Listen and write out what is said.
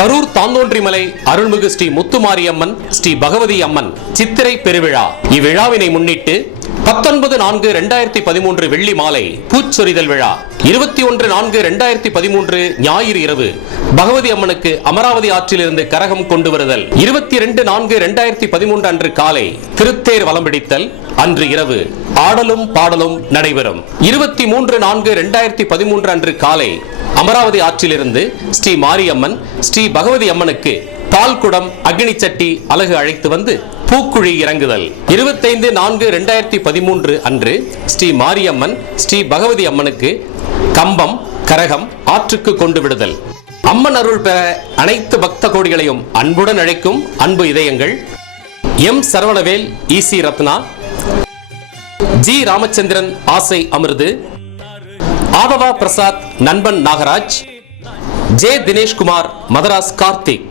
கரூர் தாந்தோன்றிமலை அருள்மிகு ஸ்ரீ முத்துமாரியம்மன் ஸ்ரீ பகவதி அம்மன் சித்திரை பெருவிழா. இவ்விழாவினை முன்னிட்டு 19/4/2013 வெள்ளி மாலை பூச்சொரிதல் விழா, 21/4/2013 ஞாயிறு இரவு பகவதி அம்மனுக்கு அமராவதி ஆற்றிலிருந்து கரகம் கொண்டு வருதல், 22/4/2013 அன்று காலை திருத்தேர் வலம் பிடித்தல், அன்று இரவு ஆடலும் பாடலும் நடைபெறும். 23/4/2013 அன்று காலை அமராவதி ஆற்றிலிருந்து ஸ்ரீ மாரியம்மன் ஸ்ரீ பகவதி அம்மனுக்கு பால்குடம் அக்னி சட்டி அலகு அழைத்து வந்து பூக்குழி இறங்குதல். 25/4/2013 அன்று ஸ்ரீ மாரியம்மன் ஸ்ரீ பகவதி அம்மனுக்கு கம்பம் கரகம் ஆற்றுக்கு கொண்டு விடுதல். அம்மன் அருள் பெற அனைத்து பக்த கோடிகளையும் அன்புடன் அழைக்கும் அன்பு இதயங்கள் எம் சரவணவேல், ஈசி ரத்னா, ஜி ராமச்சந்திரன், ஆசை அமிர்து, ஆதவா பிரசாத், நண்பன் நாகராஜ், ஜே தினேஷ்குமார், மதராஸ் கார்த்திக்.